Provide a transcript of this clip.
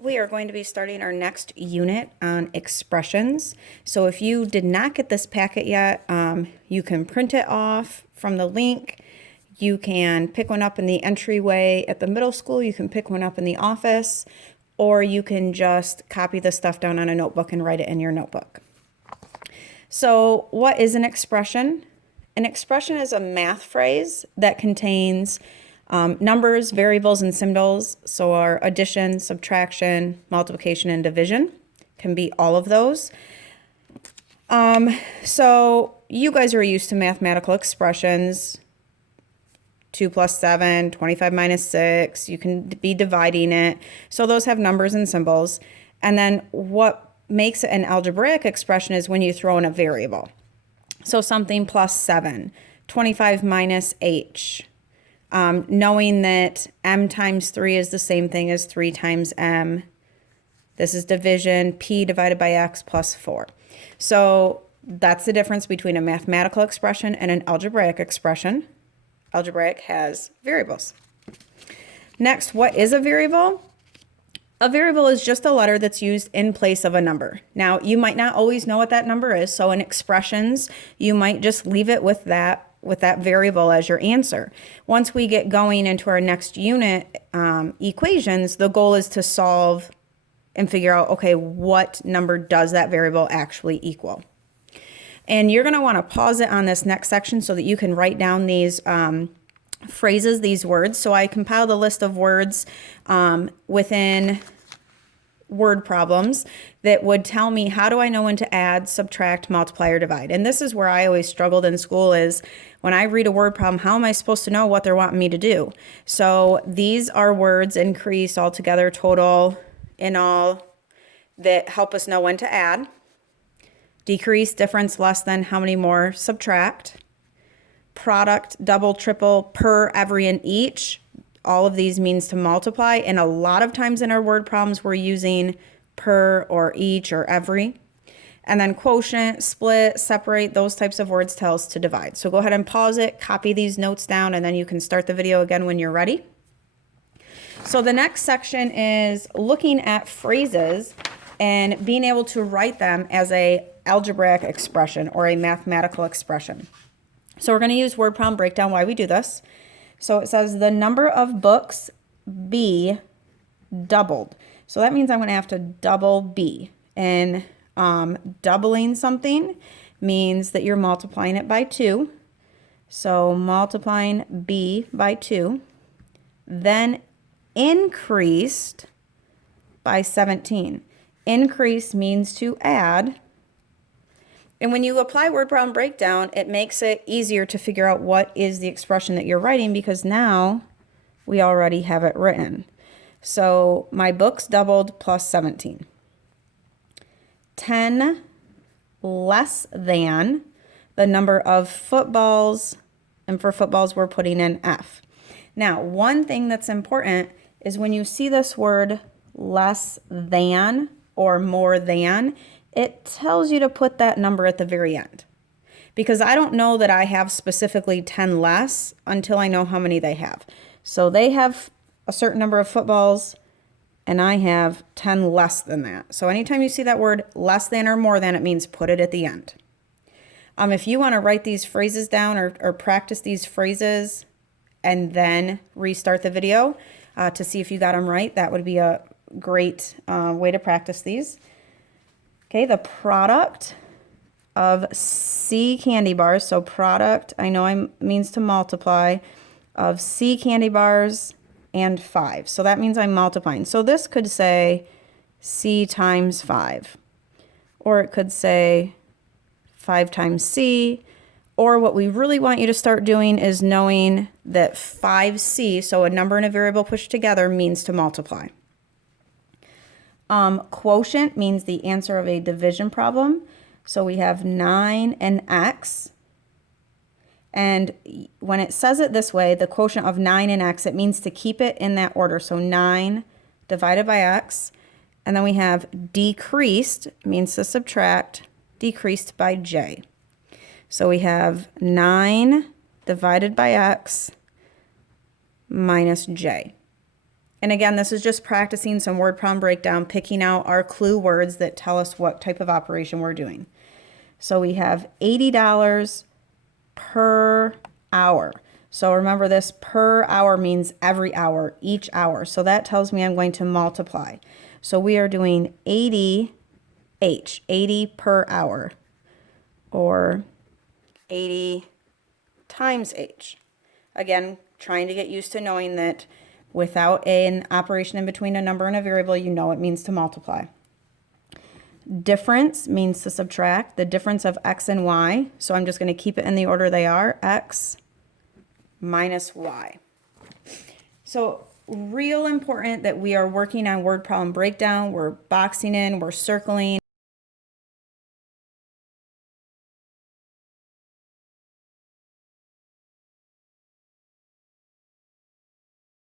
We are going to be starting our next unit on expressions. So if you did not get this packet yet, you can print it off from the link. You can pick one up in the entryway at the middle school. You can pick one up in the office, or you can just copy the stuff down on a notebook and write it in your notebook. So what is an expression? An expression is a math phrase that contains numbers, variables, and symbols. So our addition, subtraction, multiplication, and division can be all of those. So you guys are used to mathematical expressions. 2 plus 7, 25 minus 6. You can be dividing it. So those have numbers and symbols. And then what makes it an algebraic expression is when you throw in a variable. So something plus 7, 25 minus h. Knowing that m times 3 is the same thing as 3 times m. This is division, p divided by x plus 4. So that's the difference between a mathematical expression and an algebraic expression. Algebraic has variables. Next, what is a variable? A variable is just a letter that's used in place of a number. Now, you might not always know what that number is, so in expressions, you might just leave it with that variable as your answer. Once we get going into our next unit, equations, the goal is to solve and figure out, okay, what number does that variable actually equal? And you're going to want to pause it on this next section so that you can write down these phrases, these words. So I compiled a list of words within word problems that would tell me, how do I know when to add, subtract, multiply, or divide? And this is where I always struggled in school, is when I read a word problem, how am I supposed to know what they're wanting me to do? So these are words, increase, altogether, total, in all, that help us know when to add. Decrease, difference, less than, how many more, subtract. Product, double, triple, per, every, and each. All of these means to multiply, and a lot of times in our word problems we're using per or each or every. And then quotient, split, separate, those types of words tell us to divide. So go ahead and pause it, copy these notes down, and then you can start the video again when you're ready. So the next section is looking at phrases and being able to write them as a algebraic expression or a mathematical expression. So we're going to use word problem breakdown while we do this. So it says the number of books B doubled. So that means I'm going to have to double B. And doubling something means that you're multiplying it by 2. So multiplying B by 2. Then increased by 17. Increase means to add. And when you apply word problem breakdown, it makes it easier to figure out what is the expression that you're writing, because now we already have it written. So my books doubled plus 17. 10 less than the number of footballs, and for footballs we're putting in F. Now, one thing that's important is when you see this word less than or more than, it tells you to put that number at the very end, because I don't know that I have specifically 10 less until I know how many they have. So they have a certain number of footballs and I have 10 less than that. So anytime you see that word less than or more than, it means put it at the end. If you want to write these phrases down or practice these phrases and then restart the video to see if you got them right, that would be a great way to practice these. Okay, the product of C candy bars, so product, I know means to multiply, of C candy bars and 5. So that means I'm multiplying. So this could say C times 5. Or it could say 5 times C. Or what we really want you to start doing is knowing that 5C, so a number and a variable pushed together, means to multiply. Quotient means the answer of a division problem. So we have 9 and x. And when it says it this way, the quotient of 9 and x, it means to keep it in that order. So 9 divided by x. And then we have decreased, means to subtract, decreased by j. So we have 9 divided by x minus j. And again, this is just practicing some word problem breakdown, picking out our clue words that tell us what type of operation we're doing. So we have $80 per hour. So remember, this per hour means every hour, each hour. So that tells me I'm going to multiply. So we are doing 80 per hour, or 80 times H. Again, trying to get used to knowing that without an operation in between a number and a variable, you know it means to multiply. Difference means to subtract the difference of x and y. So I'm just going to keep it in the order they are, x minus y. So real important that we are working on word problem breakdown. We're boxing in, we're circling.